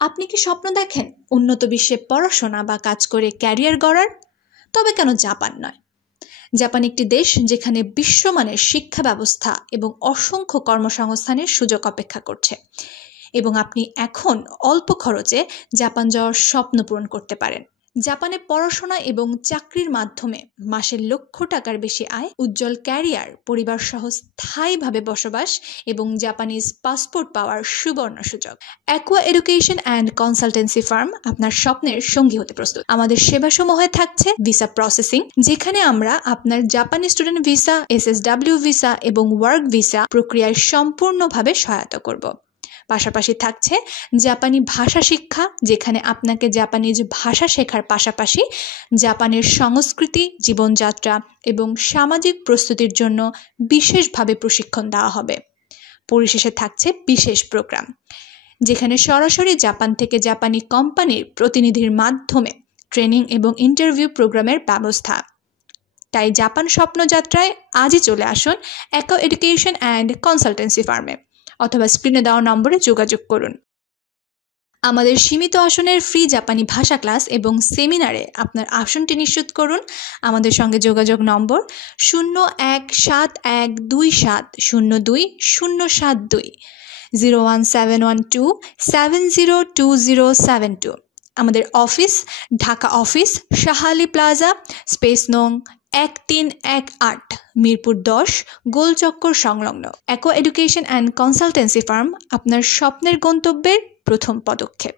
আপনি কি স্বপ্ন দেখেন উন্নত বিশ্বে পড়াশোনা বা কাজ করে ক্যারিয়ার গড়ার? তবে কেন জাপান নয়? জাপান একটি দেশ যেখানে বিশ্বমানের শিক্ষা ব্যবস্থা এবং অসংখ্য কর্মসংস্থানের সুযোগ অপেক্ষা করছে, এবং আপনি এখন অল্প খরচে জাপান যাওয়ার স্বপ্ন পূরণ করতে পারেন। জাপানে পড়াশোনা এবং চাকরির মাধ্যমে মাসে লক্ষ টাকার বেশি আয়, উজ্জ্বল ক্যারিয়ার, পরিবার সহ স্থায়ীভাবে বসবাস এবং জাপানিজ পাসপোর্ট পাওয়ার সুবর্ণ সুযোগ। Aqua education and consultancy firm আপনার স্বপ্নের সঙ্গী হতে প্রস্তুত। আমাদের সেবাসমূহে থাকছে ভিসা প্রসেসিং, যেখানে আমরা আপনার জাপানি স্টুডেন্ট ভিসা, SSW ভিসা এবং ওয়ার্ক ভিসা প্রক্রিয়ায় সম্পূর্ণভাবে সহায়তা করব। পাশাপাশি থাকছে জাপানি ভাষা শিক্ষা, যেখানে আপনাকে জাপানিজ ভাষা শেখার পাশাপাশি জাপানের সংস্কৃতি, জীবনযাত্রা এবং সামাজিক প্রস্তুতির জন্য বিশেষভাবে প্রশিক্ষণ দেওয়া হবে। পরিশেষে থাকছে বিশেষ প্রোগ্রাম, যেখানে সরাসরি জাপান থেকে জাপানি কোম্পানির প্রতিনিধির মাধ্যমে ট্রেনিং এবং ইন্টারভিউ প্রোগ্রামের ব্যবস্থা। তাই জাপান স্বপ্নযাত্রায় আজই চলে আসুন অ্যাকোয়া এডুকেশন অ্যান্ড কনসালটেন্সি ফার্মে, অথবা স্ক্রিনে দেওয়া নম্বরে যোগাযোগ করুন। আমাদের সীমিত আসনের ফ্রি জাপানি ভাষা ক্লাস এবং সেমিনারে আপনার আসনটি নিশ্চিত করুন। আমাদের সঙ্গে যোগাযোগ নম্বর 017127020072, 01712702072। আমাদের office Dhaka office, Shah Ali plaza, space নং 1318, মিরপুর 10, গোলচক্কর সংলগ্ন। Aqua education and consultancy firm আপনার স্বপ্নের গন্তব্যের প্রথম পদক্ষেপ।